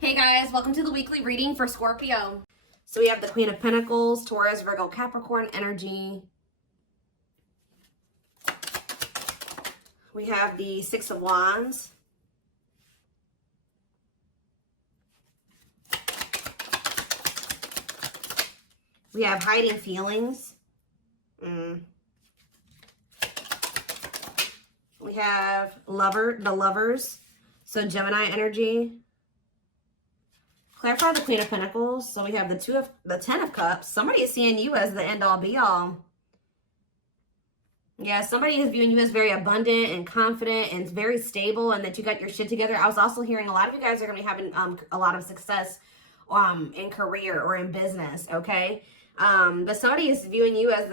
Hey guys, welcome to the weekly reading for Scorpio. So we have the Queen of Pentacles, Taurus, Virgo, Capricorn energy. We have the Six of Wands. We have hiding feelings. We have the lovers. So Gemini energy. Clarify the Queen of Pentacles. So we have the Ten of Cups. Somebody is seeing you as the end all be all. Yeah, somebody is viewing you as very abundant and confident and very stable, and that you got your shit together. I was also hearing a lot of you guys are going to be having a lot of success in career or in business, okay? But somebody is viewing you as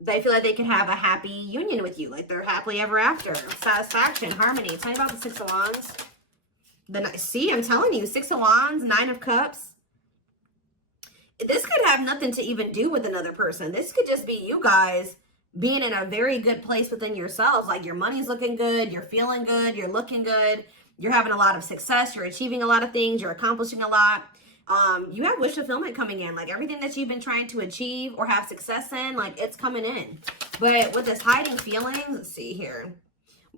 they feel like they can have a happy union with you, like they're happily ever after, satisfaction, harmony. Tell me about the Six of Wands. See, I'm telling you, Six of Wands, Nine of Cups. This could have nothing to even do with another person. This could just be you guys being in a very good place within yourselves. Like your money's looking good, you're feeling good, you're looking good, you're having a lot of success, you're achieving a lot of things, you're accomplishing a lot. You have wish fulfillment coming in. Like everything that you've been trying to achieve or have success in, like it's coming in. But with this hiding feelings, let's see here.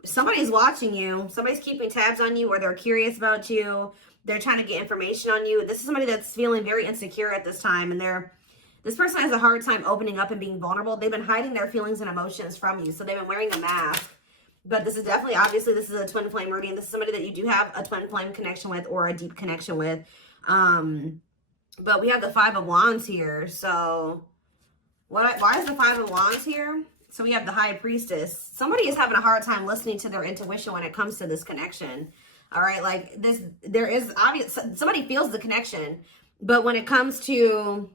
Somebody's watching you. Somebody's keeping tabs on you, or they're curious about you. They're trying to get information on you. This is somebody that's feeling very insecure at this time, and this person has a hard time opening up and being vulnerable. They've been hiding their feelings and emotions from you, so they've been wearing a mask. But this is definitely, obviously, this is a twin flame reading. This is somebody that you do have a twin flame connection with or a deep connection with. But we have the Five of Wands here. So why is the Five of Wands here? So we have the High Priestess. Somebody is having a hard time listening to their intuition when it comes to this connection. All right, like this, there is obvious, somebody feels the connection, but when it comes to,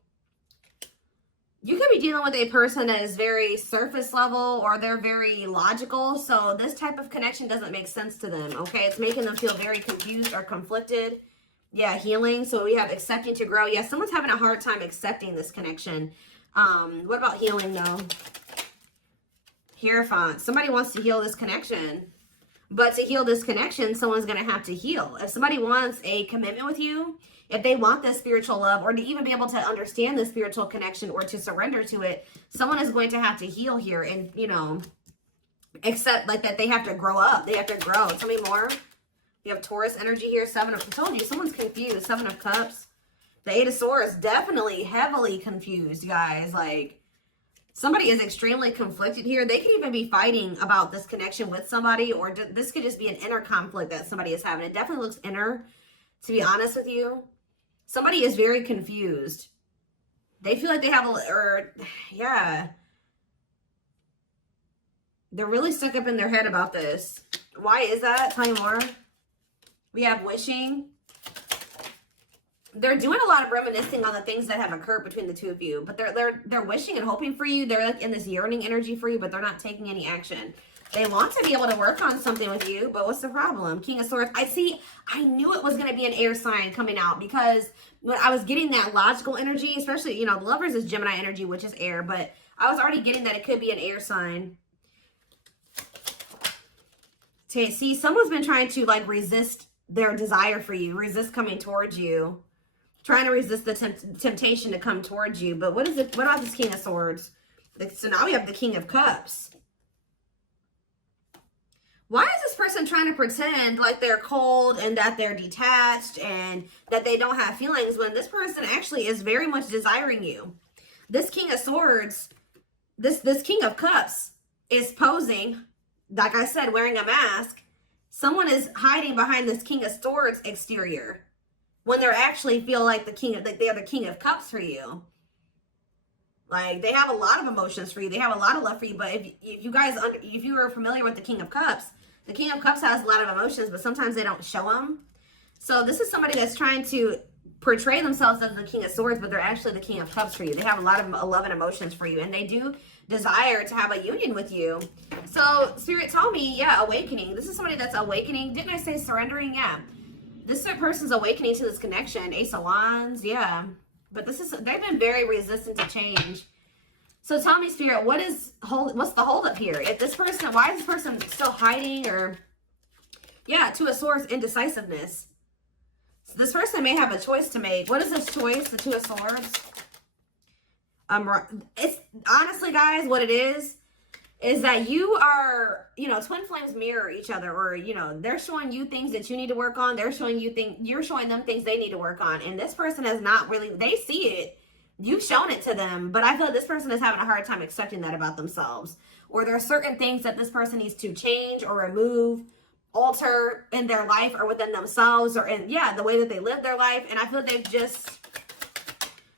you could be dealing with a person that is very surface level, or they're very logical. So this type of connection doesn't make sense to them, okay? It's making them feel very confused or conflicted. Yeah, healing. So we have accepting to grow. Yeah, someone's having a hard time accepting this connection. What about healing though? Hierophant. Somebody wants to heal this connection. But to heal this connection, someone's going to have to heal. If somebody wants a commitment with you, if they want this spiritual love, or to even be able to understand the spiritual connection or to surrender to it, someone is going to have to heal here and, you know, accept like that they have to grow up. They have to grow. Tell me more. You have Taurus energy here. I told you, someone's confused. Seven of Cups. The Eight of Swords, definitely heavily confused, guys. Like, somebody is extremely conflicted here. They can even be fighting about this connection with somebody, or this could just be an inner conflict that somebody is having. It definitely looks inner, to be honest with you. Somebody is very confused. They feel like they have yeah. They're really stuck up in their head about this. Why is that? Tell me more. We have wishing. They're doing a lot of reminiscing on the things that have occurred between the two of you, but they're wishing and hoping for you. They're like in this yearning energy for you, but they're not taking any action. They want to be able to work on something with you, but what's the problem? King of Swords. I knew it was going to be an air sign coming out, because when I was getting that logical energy, especially, you know, the Lovers is Gemini energy, which is air, but I was already getting that it could be an air sign. See, someone's been trying to like resist their desire for you, resist coming towards you. Trying to resist the temptation to come towards you. But what about this King of Swords? So now we have the King of Cups. Why is this person trying to pretend like they're cold and that they're detached and that they don't have feelings, when this person actually is very much desiring you? This King of Swords, this King of Cups is posing, like I said, wearing a mask. Someone is hiding behind this King of Swords exterior, when they're actually feel like they are the King of Cups for you. Like, they have a lot of emotions for you. They have a lot of love for you. But if you are familiar with the King of Cups has a lot of emotions, but sometimes they don't show them. So this is somebody that's trying to portray themselves as the King of Swords, but they're actually the King of Cups for you. They have a lot of love and emotions for you, and they do desire to have a union with you. So Spirit told me, yeah, awakening. This is somebody that's awakening. Didn't I say surrendering? Yeah. This person's awakening to this connection. Ace of Wands, yeah. But they've been very resistant to change. So tell me, Spirit, what's the holdup here? Why is this person still hiding? Or, yeah, Two of Swords, indecisiveness. So this person may have a choice to make. What is this choice? The Two of Swords. It's honestly, guys, what it is that you are, you know, twin flames mirror each other, or, you know, they're showing you things that you need to work on. They're showing you things, you're showing them things they need to work on. And this person has not really, they see it. You've shown it to them, but I feel like this person is having a hard time accepting that about themselves. Or there are certain things that this person needs to change or remove, alter in their life or within themselves, or in, yeah, the way that they live their life. And I feel like they've just,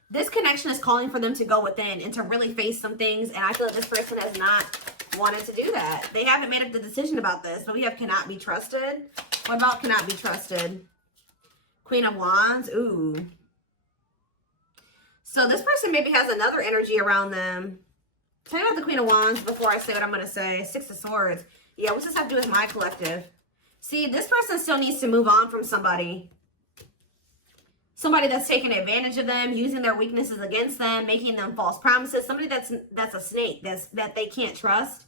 this connection is calling for them to go within and to really face some things. And I feel like this person has not wanted to do that. They haven't made up the decision about this, but we have cannot be trusted. What about cannot be trusted? Queen of Wands. Ooh. So this person maybe has another energy around them. Tell me about the Queen of Wands before I say what I'm going to say. Six of Swords. Yeah, what's this have to do with my collective? See, this person still needs to move on from somebody. Somebody that's taking advantage of them, using their weaknesses against them, making them false promises. Somebody that's a snake, that they can't trust.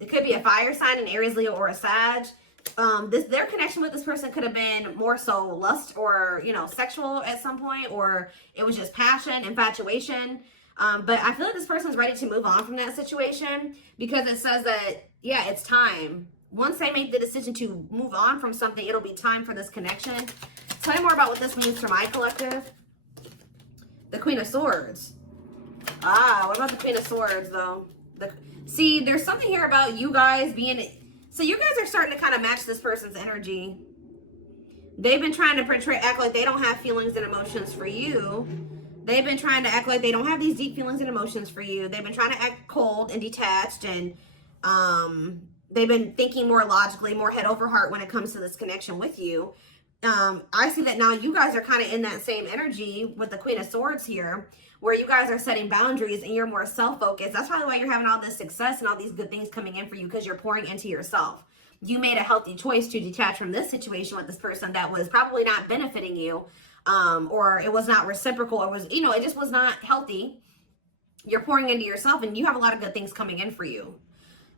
It could be a fire sign, an Aries, Leo, or a Sag. Their connection with this person could have been more so lust or, you know, sexual at some point, or it was just passion, infatuation. But I feel like this person's ready to move on from that situation, because it says that, yeah, it's time. Once they make the decision to move on from something, it'll be time for this connection. Tell me more about what this means for my collective. The Queen of Swords. Ah, what about the Queen of Swords, though? See, there's something here about you guys being... So you guys are starting to kind of match this person's energy. They've been trying to act like they don't have feelings and emotions for you. They've been trying to act like they don't have these deep feelings and emotions for you. They've been trying to act cold and detached, and they've been thinking more logically, more head over heart when it comes to this connection with you. I see that now you guys are kind of in that same energy with the Queen of Swords here, where you guys are setting boundaries and you're more self-focused. That's probably why you're having all this success and all these good things coming in for you, because you're pouring into yourself. You made a healthy choice to detach from this situation with this person that was probably not benefiting you, or it was not reciprocal, or was, you know, it just was not healthy. You're pouring into yourself and you have a lot of good things coming in for you.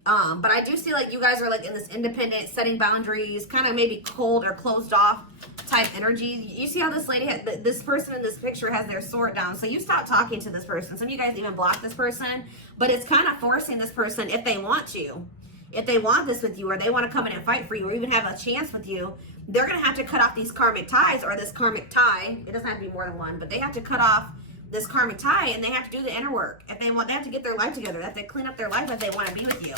But I do see like you guys are like in this independent, setting boundaries, kind of maybe cold or closed off type energy. You see how this lady, this person in this picture has their sword down. So you stop talking to this person. Some of you guys even block this person, but it's kind of forcing this person, if they want to, if they want this with you, or they want to come in and fight for you, or even have a chance with you, they're going to have to cut off these karmic ties, or this karmic tie. It doesn't have to be more than one, but they have to cut off this karmic tie, and they have to do the inner work. If they want, they have to get their life together. They have to clean up their life if they want to be with you.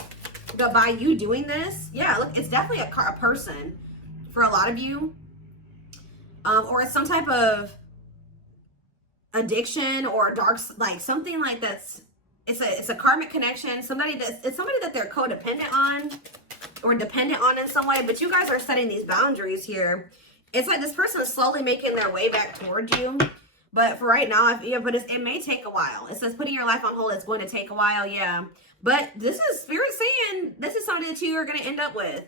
But by you doing this, yeah, look, it's definitely a person for a lot of you. Or it's some type of addiction or dark, like something like that's, it's a karmic connection. It's somebody that they're codependent on or dependent on in some way. But you guys are setting these boundaries here. It's like this person is slowly making their way back towards you. But for right now, but it may take a while. It says putting your life on hold, it's going to take a while, yeah. But this is Spirit saying this is somebody that you are going to end up with.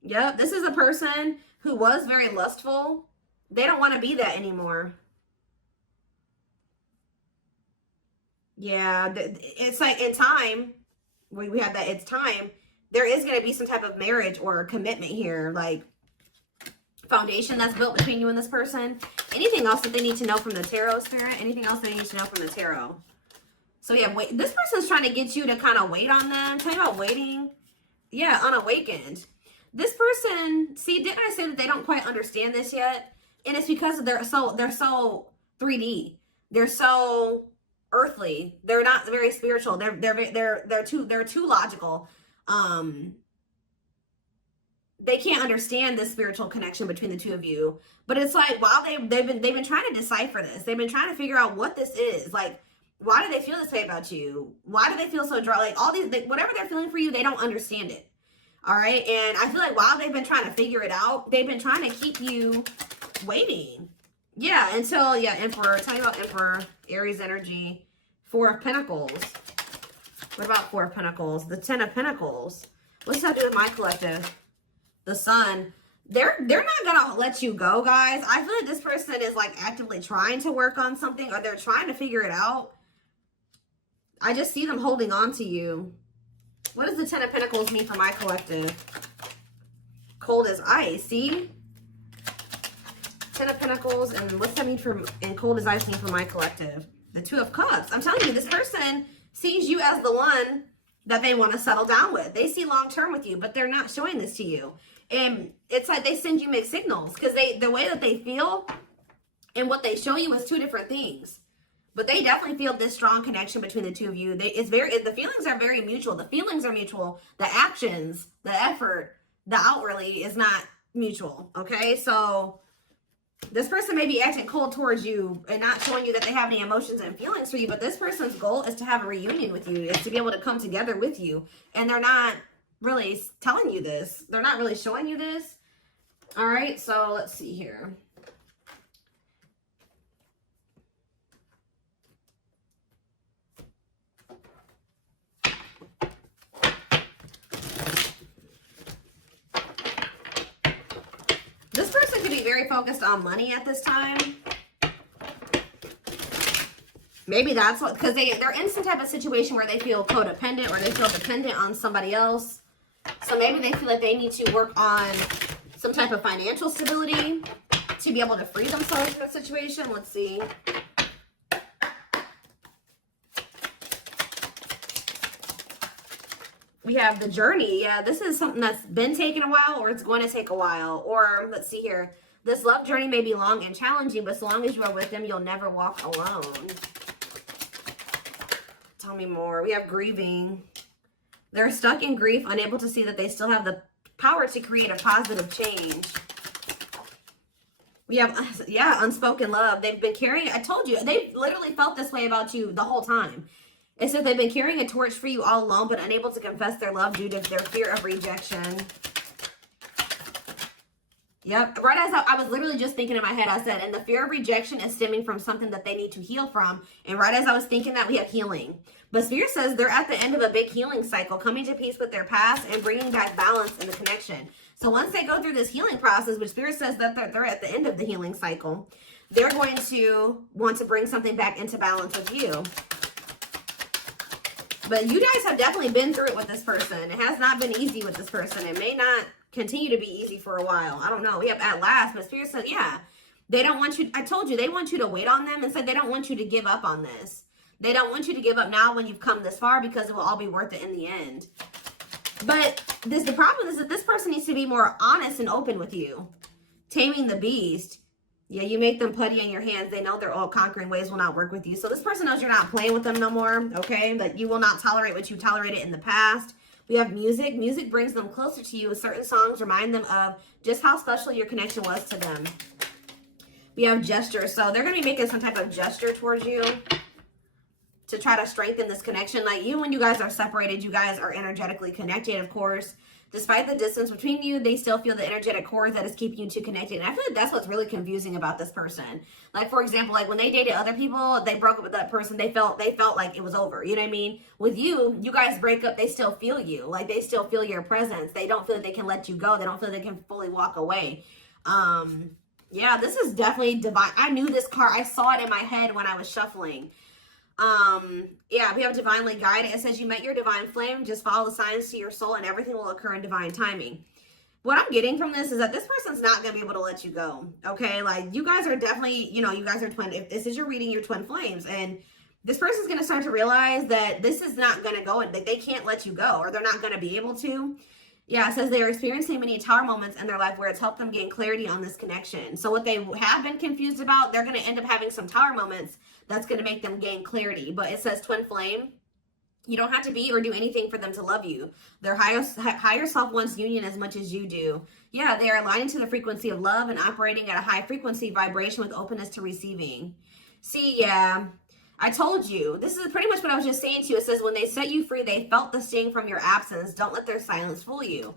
Yep, this is a person who was very lustful. They don't want to be that anymore. Yeah, it's like in time, we have that it's time, there is going to be some type of marriage or commitment here, like foundation that's built between you and this person. Anything else that they need to know from the tarot, Spirit? Anything else they need to know from the tarot? So yeah, wait, this person's trying to get you to kind of wait on them. Tell you about waiting. Yeah, unawakened. This person, see, didn't I say that they don't quite understand this yet? And it's because they're so 3D. They're so earthly. They're not very spiritual. They're too logical. They can't understand this spiritual connection between the two of you. But it's like, while they've been trying to decipher this. They've been trying to figure out what this is. Like, why do they feel this way about you? Why do they feel so dry? Like, all these, whatever they're feeling for you, they don't understand it. All right. And I feel like while they've been trying to figure it out, they've been trying to keep you waiting. Yeah. Until, yeah, Emperor. Tell me about Emperor, Aries energy, Four of Pentacles. What about Four of Pentacles? The Ten of Pentacles. What's that do with my collective? The Sun. They're not gonna let you go, guys. I feel like this person is like actively trying to work on something, or they're trying to figure it out. I just see them holding on to you. What does the Ten of Pentacles mean for my collective? Cold as ice. See? Ten of Pentacles, and what's that mean for, and cold as ice mean for my collective? The Two of Cups. I'm telling you, this person sees you as the one that they want to settle down with. They see long-term with you, but they're not showing this to you. And it's like they send you mixed signals because the way that they feel and what they show you is two different things. But they definitely feel this strong connection between the two of you. The feelings are very mutual. The feelings are mutual. The actions, the effort, the outwardly is not mutual. Okay, so this person may be acting cold towards you and not showing you that they have any emotions and feelings for you. But this person's goal is to have a reunion with you, is to be able to come together with you. And they're not really telling you this. They're not really showing you this. All right, so let's see here. This person could be very focused on money at this time. Maybe that's what, because they're in some type of situation where they feel codependent or they feel dependent on somebody else. So maybe they feel like they need to work on some type of financial stability to be able to free themselves from the situation. Let's see. We have the journey. Yeah, this is something that's been taking a while, or it's going to take a while. Or let's see here. This love journey may be long and challenging, but as long as you are with them, you'll never walk alone. Tell me more. We have grieving. They're stuck in grief, unable to see that they still have the power to create a positive change. We have, yeah, unspoken love. They've been carrying, I told you, they've literally felt this way about you the whole time. It says they've been carrying a torch for you all alone, but unable to confess their love due to their fear of rejection. Yep. Right as I was literally just thinking in my head, I said, and the fear of rejection is stemming from something that they need to heal from. And right as I was thinking that, we have healing. But Spirit says they're at the end of a big healing cycle, coming to peace with their past and bringing back balance in the connection. So once they go through this healing process, which Spirit says that they're at the end of the healing cycle, they're going to want to bring something back into balance with you. But you guys have definitely been through it with this person. It has not been easy with this person. It may not continue to be easy for a while. I don't know. We have at last, but Spirit said, yeah, they don't want you. I told you, they want you to wait on them and said they don't want you to give up on this. They don't want you to give up now when you've come this far, because it will all be worth it in the end. But the problem is that this person needs to be more honest and open with you. Taming the beast. Yeah, you make them putty in your hands. They know their all conquering ways will not work with you. So this person knows you're not playing with them no more, okay? That you will not tolerate what you tolerated in the past. We have music. Music brings them closer to you. Certain songs remind them of just how special your connection was to them. We have gestures. So they're going to be making some type of gesture towards you to try to strengthen this connection. Like you, when you guys are separated, you guys are energetically connected, of course. Despite the distance between you, they still feel the energetic cord that is keeping you two connected. And I feel like that's what's really confusing about this person. Like, for example, like when they dated other people, they broke up with that person. They felt like it was over. You know what I mean? With you, you guys break up, they still feel you. Like, they still feel your presence. They don't feel that they can let you go. They don't feel they can fully walk away. Yeah, this is definitely divine. I knew this card. I saw it in my head when I was shuffling. Yeah, we have divinely guided. It says you met your divine flame. Just follow the signs to your soul and everything will occur in divine timing. What I'm getting from this is that this person's not going to be able to let you go. Okay. Like you guys are definitely, you know, you guys are twin. If this is your reading, your twin flames, and this person's going to start to realize that this is not going to go and that they can't let you go, or they're not going to be able to. Yeah, it says they are experiencing many tower moments in their life where it's helped them gain clarity on this connection. So what they have been confused about, they're going to end up having some tower moments that's going to make them gain clarity. But it says twin flame. You don't have to be or do anything for them to love you. Their higher self wants union as much as you do. Yeah, they are aligning to the frequency of love and operating at a high frequency vibration with openness to receiving. See, yeah. I told you, this is pretty much what I was just saying to you. It says, when they set you free, they felt the sting from your absence. Don't let their silence fool you.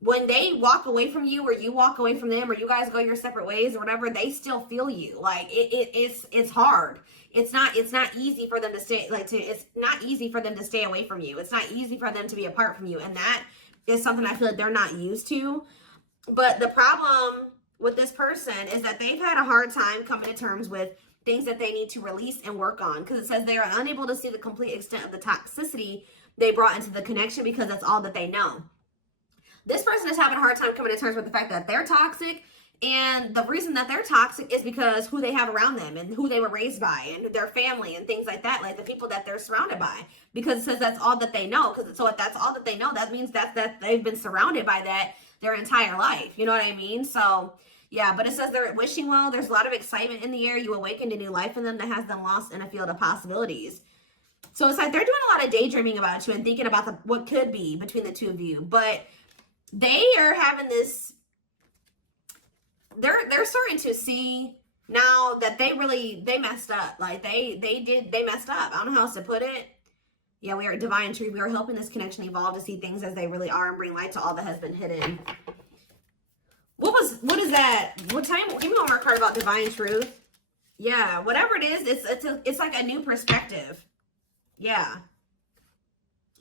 When they walk away from you, or you walk away from them, or you guys go your separate ways or whatever, they still feel you. Like it's hard. It's not easy for them to stay, it's not easy for them to stay away from you. It's not easy for them to be apart from you. And that is something I feel like they're not used to. But the problem with this person is that they've had a hard time coming to terms with things that they need to release and work on, because it says they are unable to see the complete extent of the toxicity they brought into the connection because that's all that they know. This person is having a hard time coming to terms with the fact that they're toxic And the reason that they're toxic is because who they have around them and who they were raised by and their family and things like that, like the people that they're surrounded by. Because it says that's all that they know. So if that's all that they know, that means that they've been surrounded by that their entire life. You know what I mean? So yeah, but it says they're wishing well. There's a lot of excitement in the air. You awakened a new life in them that has them lost in a field of possibilities. So it's like they're doing a lot of daydreaming about you and thinking about what could be between the two of you. But they are having this, they're starting to see now that they messed up. Like they messed up. I don't know how else to put it. Yeah, we are divine truth. We are helping this connection evolve to see things as they really are and bring light to all that has been hidden. What is that? What time? Give me one more card about divine truth. Yeah, whatever it is, it's like a new perspective. Yeah.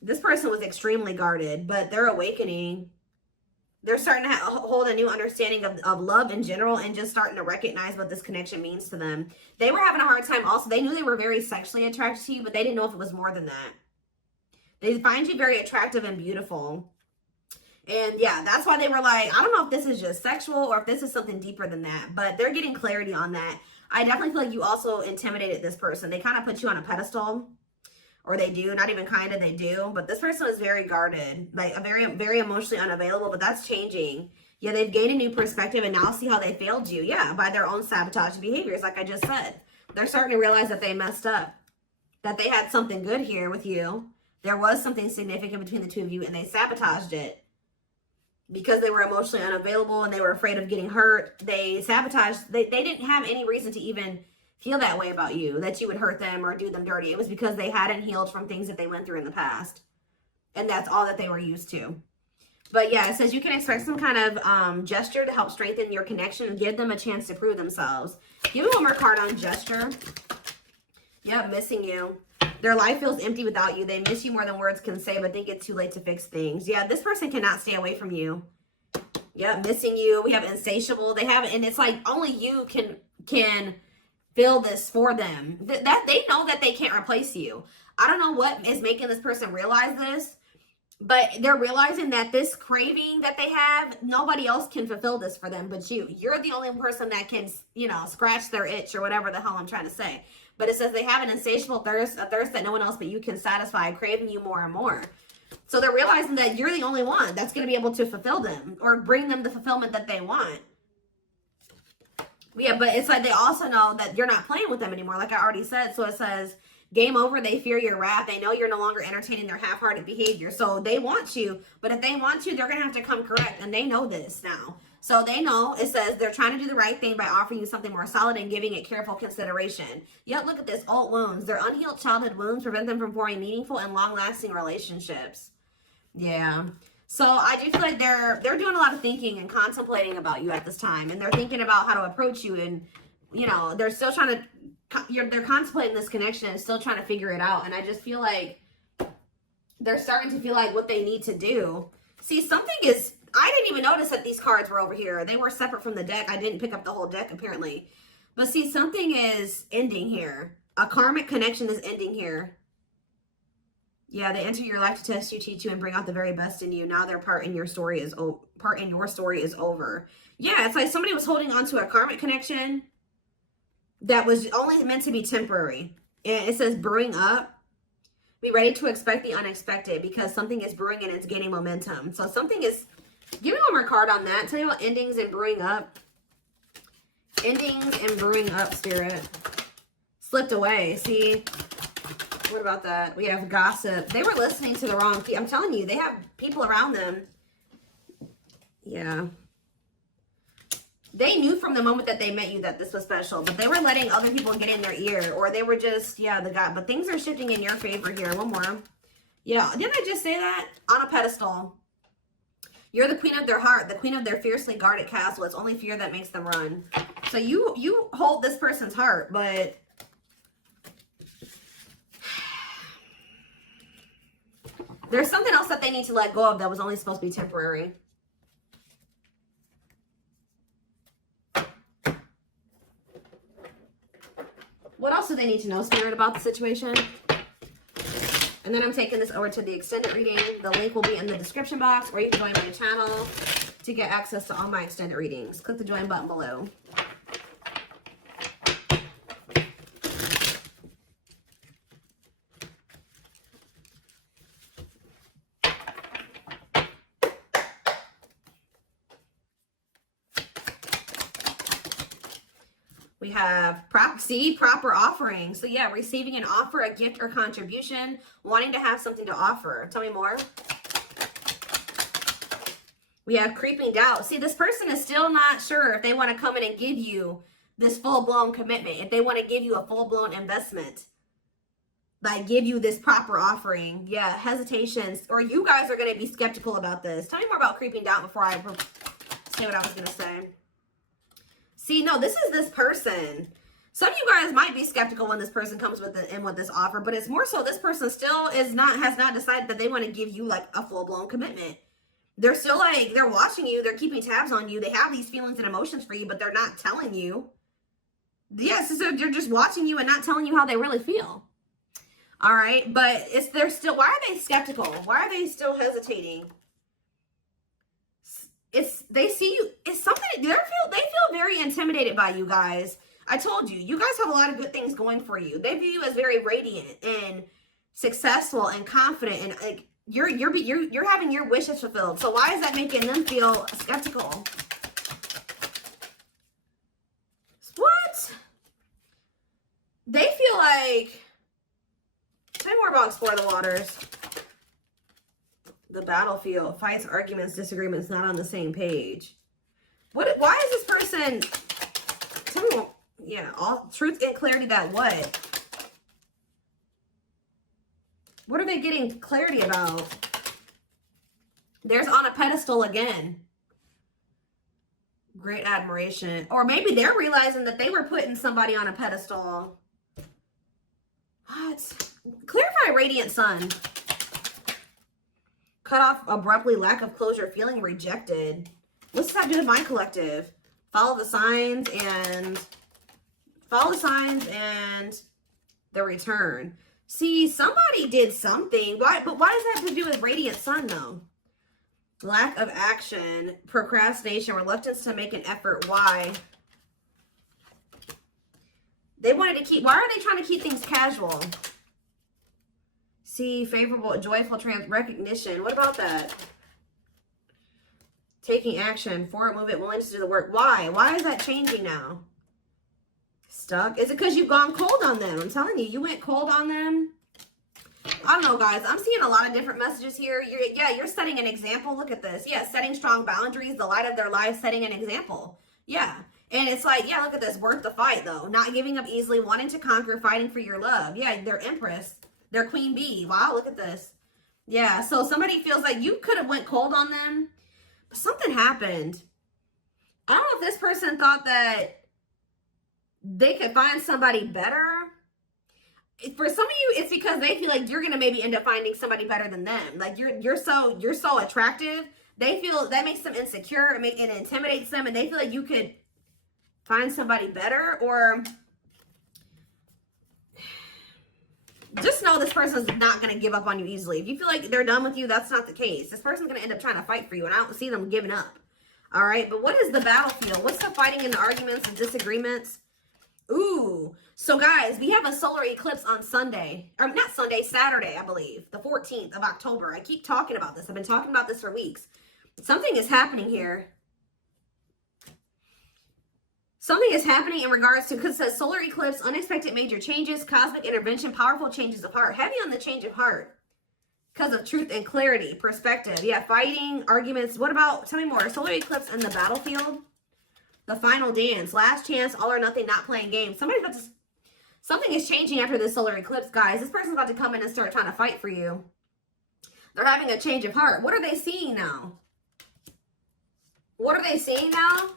This person was extremely guarded, but they're awakening. They're starting to hold a new understanding of love in general and just starting to recognize what this connection means to them. They were having a hard time also. They knew they were very sexually attracted to you, but they didn't know if it was more than that. They find you very attractive and beautiful. And yeah, that's why they were like, I don't know if this is just sexual or if this is something deeper than that, but they're getting clarity on that. I definitely feel like you also intimidated this person. They kind of put you on a pedestal, or they do, not even kind of, they do. But this person is very guarded, like very emotionally unavailable, but that's changing. Yeah, they've gained a new perspective and now see how they failed you. Yeah, by their own sabotage behaviors, like I just said. They're starting to realize that they messed up, that they had something good here with you. There was something significant between the two of you and they sabotaged it. Because they were emotionally unavailable and they were afraid of getting hurt, they sabotaged. They didn't have any reason to even feel that way about you, that you would hurt them or do them dirty. It was because they hadn't healed from things that they went through in the past. And that's all that they were used to. But yeah, it says you can expect some kind of gesture to help strengthen your connection and give them a chance to prove themselves. Give me one more card on gesture. Yep, missing you. Their life feels empty without you. They miss you more than words can say, but think it's too late to fix things. Yeah, this person cannot stay away from you. Yeah, missing you. We have insatiable. They have, and it's like only you can feel this for them. That they know that they can't replace you. I don't know what is making this person realize this, but they're realizing that this craving that they have, nobody else can fulfill this for them but you. You're the only person that can, you know, scratch their itch or whatever the hell I'm trying to say. But it says they have an insatiable thirst, a thirst that no one else but you can satisfy, craving you more and more. So they're realizing that you're the only one that's going to be able to fulfill them or bring them the fulfillment that they want. Yeah, but it's like they also know that you're not playing with them anymore, like I already said. So it says, game over, they fear your wrath. They know you're no longer entertaining their half-hearted behavior. So they want you, but if they want you, they're going to have to come correct. And they know this now. So they know, it says they're trying to do the right thing by offering you something more solid and giving it careful consideration. Yet look at this, old wounds. Their unhealed childhood wounds prevent them from forming meaningful and long-lasting relationships. Yeah. So I do feel like they're doing a lot of thinking and contemplating about you at this time. And they're thinking about how to approach you. And, you know, they're still trying to, they're contemplating this connection and still trying to figure it out. And I just feel like they're starting to feel like what they need to do. See, something is, I didn't even notice that these cards were over here. They were separate from the deck. I didn't pick up the whole deck, apparently. But see, something is ending here. A karmic connection is ending here. Yeah, they enter your life to test you, teach you, and bring out the very best in you. Now their part in your story is over. Yeah, it's like somebody was holding on to a karmic connection that was only meant to be temporary. And it says brewing up. Be ready to expect the unexpected because something is brewing and it's gaining momentum. So something is... Give me one more card on that. Tell me about endings and brewing up. Endings and brewing up, Spirit. Slipped away. See? What about that? We have gossip. They were listening to the wrong people. I'm telling you, they have people around them. Yeah. They knew from the moment that they met you that this was special, but they were letting other people get in their ear, or they were just, yeah, the guy. But things are shifting in your favor here. One more. Yeah. Didn't I just say that? On a pedestal. You're the queen of their heart, the queen of their fiercely guarded castle. It's only fear that makes them run. So you hold this person's heart, but there's something else that they need to let go of that was only supposed to be temporary. What else do they need to know, Spirit, about the situation? And then I'm taking this over to the extended reading. The link will be in the description box, or you can join my channel. to get access to all my extended readings, click the join button below. We have proper offering. So yeah, receiving an offer, a gift, or contribution, wanting to have something to offer. Tell me more. We have creeping doubt. See, this person is still not sure if they want to come in and give you this full-blown commitment, if they want to give you a full-blown investment, like give you this proper offering. Yeah, hesitations, or you guys are going to be skeptical about this. Tell me more about creeping doubt before I say what I was going to say. See, no, this is this person. Some of you guys might be skeptical when this person comes with this offer, but it's more so this person still has not decided that they want to give you like a full-blown commitment. They're still like, they're watching you, they're keeping tabs on you, they have these feelings and emotions for you, but they're not telling you. Yes, so they're just watching you and not telling you how they really feel. All right, but they're still, why are they skeptical? Why are they still hesitating? They see you, it's something, they feel very intimidated by you guys. I told you, you guys have a lot of good things going for you. They view you as very radiant and successful and confident, and like you're having your wishes fulfilled. So why is that making them feel skeptical? What? They feel like, tell me more about Explore the Waters. The battlefield, fights, arguments, disagreements, not on the same page. Why is this person, tell me more, yeah, all truth and clarity that what? What are they getting clarity about? There's on a pedestal again. Great admiration. Or maybe they're realizing that they were putting somebody on a pedestal. What? Clarify radiant sun. Cut off abruptly, lack of closure, feeling rejected. What's that do with my collective? Follow the signs and the return. See, somebody did something. But why does that have to do with radiant sun though? Lack of action, procrastination, reluctance to make an effort. Why? They wanted to keep, why are they trying to keep things casual? See, favorable, joyful, recognition. What about that? Taking action, forward movement, willingness to do the work. Why? Why is that changing now? Stuck? Is it because you've gone cold on them? I'm telling you, you went cold on them. I don't know, guys. I'm seeing a lot of different messages here. You're setting an example. Look at this. Yeah, setting strong boundaries, the light of their life, setting an example. Yeah. And it's like, yeah, look at this. Worth the fight, though. Not giving up easily, wanting to conquer, fighting for your love. Yeah, they're Empress. They're Queen Bee. Wow, look at this. Yeah, so somebody feels like you could have went cold on them, but something happened. I don't know if this person thought that they could find somebody better. For some of you, it's because they feel like you're going to maybe end up finding somebody better than them. Like you're so attractive. They feel that makes them insecure and it intimidates them, and they feel like you could find somebody better. Or just know this person's not going to give up on you easily. If you feel like they're done with you, that's not the case. This person's going to end up trying to fight for you, and I don't see them giving up. All right, but what is the battlefield? What's the fighting and the arguments and disagreements? Ooh, so guys, we have a solar eclipse on Sunday. Or not Sunday, Saturday, I believe. The 14th of October. I keep talking about this. I've been talking about this for weeks. Something is happening here. Something is happening in regards to, because it says solar eclipse, unexpected major changes, cosmic intervention, powerful changes of heart. Heavy on the change of heart. Because of truth and clarity, perspective. Yeah, fighting, arguments. What about, tell me more. Solar eclipse and the battlefield. The final dance. Last chance, all or nothing, not playing games. Something is changing after this solar eclipse, guys. This person's about to come in and start trying to fight for you. They're having a change of heart. What are they seeing now? What are they seeing now?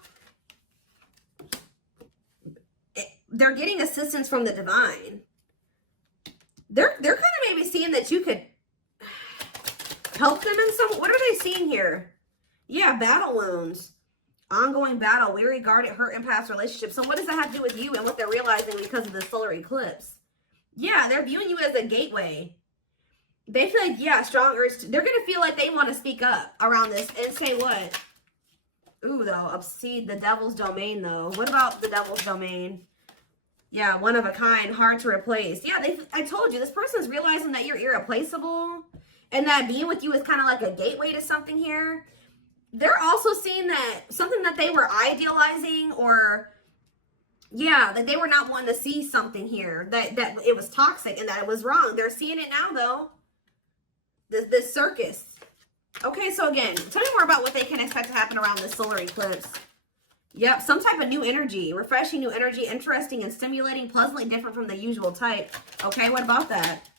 They're getting assistance from the divine. They're kind of maybe seeing that you could help them in some. What are they seeing here? Yeah, battle wounds. Ongoing battle, weary, guarded, hurt, in past relationships. So what does that have to do with you and what they're realizing because of the solar eclipse? Yeah, they're viewing you as a gateway. They feel like, yeah, strong urge. They're going to feel like they want to speak up around this and say what? Ooh, though, obscene, the devil's domain, though. What about the devil's domain? Yeah, one of a kind, hard to replace. Yeah, I told you, this person's realizing that you're irreplaceable and that being with you is kind of like a gateway to something here. They're also seeing that something that they were idealizing, or yeah, that they were not wanting to see something here, that it was toxic and that it was wrong. They're seeing it now, though. This circus. Okay, so again, tell me more about what they can expect to happen around this solar eclipse. Yep, some type of new energy, refreshing new energy, interesting and stimulating, pleasantly different from the usual type. Okay, what about that?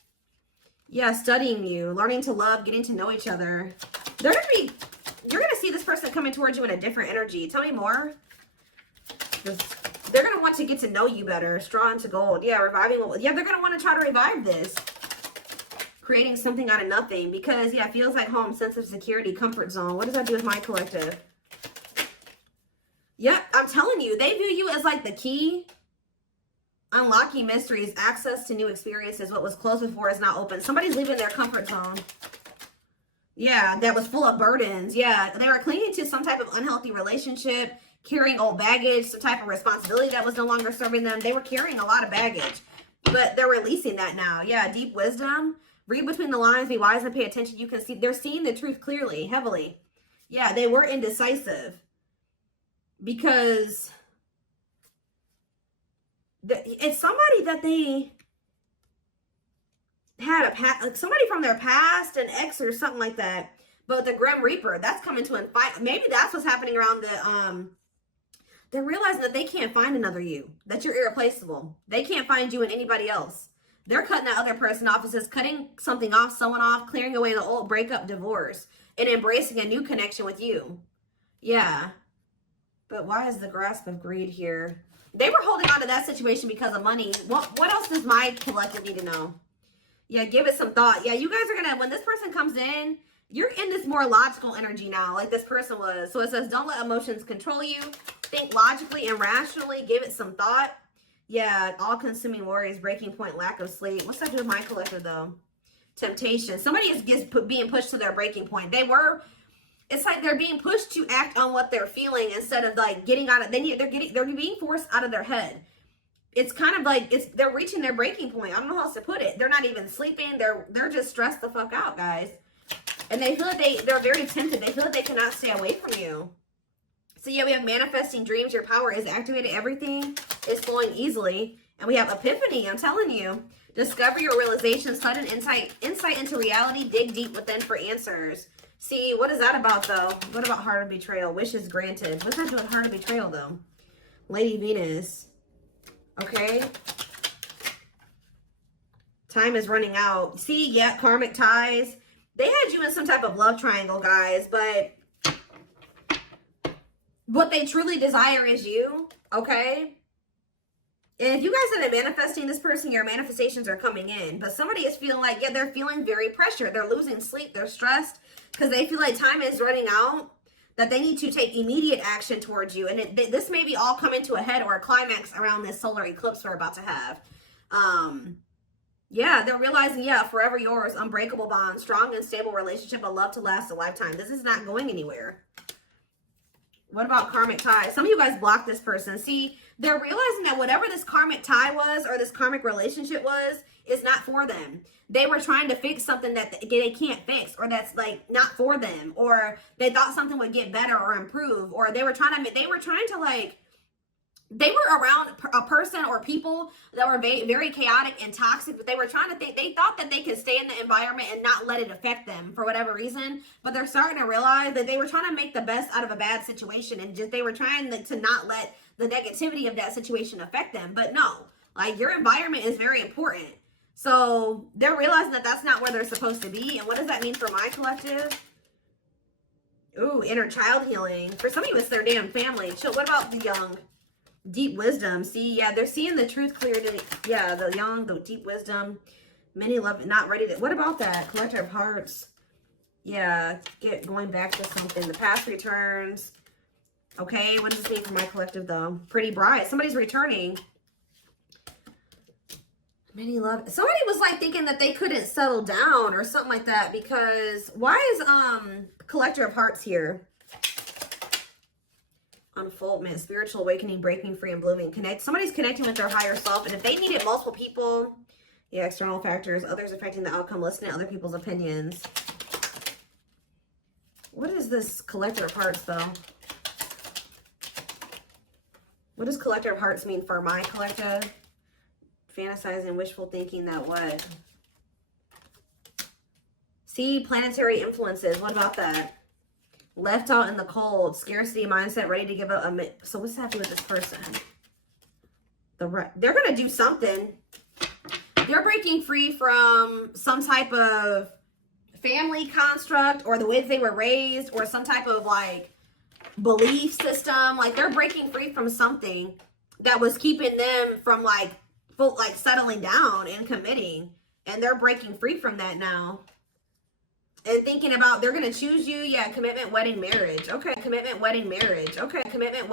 Yeah, studying you, learning to love, getting to know each other. You're gonna see this person coming towards you in a different energy. Tell me more. They're gonna want to get to know you better. Straw into gold. Yeah, reviving. Yeah, they're gonna want to try to revive this. Creating something out of nothing, because yeah, it feels like home, sense of security, comfort zone. What does that do with my collective? Yep, I'm telling you, they view you as like the key. Unlocking mysteries, access to new experiences. What was closed before is now open. Somebody's leaving their comfort zone. Yeah, that was full of burdens. Yeah, they were clinging to some type of unhealthy relationship, carrying old baggage, some type of responsibility that was no longer serving them. They were carrying a lot of baggage, but they're releasing that now. Yeah, deep wisdom. Read between the lines, be wise and pay attention. You can see, they're seeing the truth clearly, heavily. Yeah, they were indecisive because it's somebody that they had like somebody from their past, an ex or something like that. But the Grim Reaper, that's coming to an fight. Maybe that's what's happening around the, they're realizing that they can't find another you, that you're irreplaceable. They can't find you in anybody else. They're cutting that other person off. It says cutting something off, someone off, clearing away the old breakup, divorce, and embracing a new connection with you. Yeah. But why is the grasp of greed here? They were holding on to that situation because of money. What else does my collective need to know? Yeah, give it some thought. Yeah, you guys are going to, when this person comes in, you're in this more logical energy now, like this person was. So it says, don't let emotions control you. Think logically and rationally. Give it some thought. Yeah, all-consuming worries, breaking point, lack of sleep. What's that do with my collective, though? Temptation. Somebody is being pushed to their breaking point. It's like they're being pushed to act on what they're feeling instead of like getting out of. They're being forced out of their head. It's kind of like they're reaching their breaking point. I don't know how else to put it. They're not even sleeping. They're just stressed the fuck out, guys. And they feel like they're very tempted. They feel like they cannot stay away from you. So yeah, we have manifesting dreams. Your power is activated. Everything is flowing easily. And we have epiphany. I'm telling you. Discover your realization. Sudden insight into reality. Dig deep within for answers. See, what is that about, though? What about heart of betrayal? Wishes granted. What's that doing with heart of betrayal, though? Lady Venus. Okay. Time is running out. See, yeah, karmic ties. They had you in some type of love triangle, guys, but what they truly desire is you, okay? And if you guys have been manifesting this person, your manifestations are coming in. But somebody is feeling like, yeah, they're feeling very pressured. They're losing sleep. They're stressed because they feel like time is running out, that they need to take immediate action towards you. And this may be all coming to a head or a climax around this solar eclipse we're about to have. Yeah, they're realizing, yeah, forever yours, unbreakable bond, strong and stable relationship, a love to last a lifetime. This is not going anywhere. What about karmic ties? Some of you guys blocked this person. See, they're realizing that whatever this karmic tie was or this karmic relationship was is not for them. They were trying to fix something that they can't fix, or that's like not for them, or they thought something would get better or improve, or they were trying to like, they were around a person or people that were very, very chaotic and toxic, but they were trying to think, they thought that they could stay in the environment and not let it affect them for whatever reason. But they're starting to realize that they were trying to make the best out of a bad situation, and just they were trying to not let the negativity of that situation affect them. But no, like, your environment is very important. So they're realizing that that's not where they're supposed to be. And what does that mean for my collective? Ooh, inner child healing. For some of you, it's their damn family. What about the young? Deep wisdom. See, yeah, they're seeing the truth clearly. Yeah, the young, the deep wisdom. Many love, not ready to. What about that? Collector of hearts. Yeah, going back to something. The past returns. Okay, what does this mean for my collective, though? Pretty bright. Somebody's returning. Many love. Somebody was like thinking that they couldn't settle down or something like that, because why is collector of hearts here? Unfoldment, spiritual awakening, breaking free and blooming. Somebody's connecting with their higher self, and if they needed multiple people, yeah, external factors, others affecting the outcome, listening to other people's opinions. What is this Collector of Hearts, though? What does Collector of Hearts mean for my collective? Fantasizing, wishful thinking, that what? See, planetary influences. What about that? Left out in the cold, scarcity mindset, ready to give up. So what's happening with this person? They're going to do something. They're breaking free from some type of family construct, or the way that they were raised, or some type of like belief system. Like they're breaking free from something that was keeping them from like settling down and committing, and they're breaking free from that now. And thinking about, they're going to choose you. Yeah, commitment, wedding, marriage. Okay, commitment, wedding, marriage. Okay, commitment,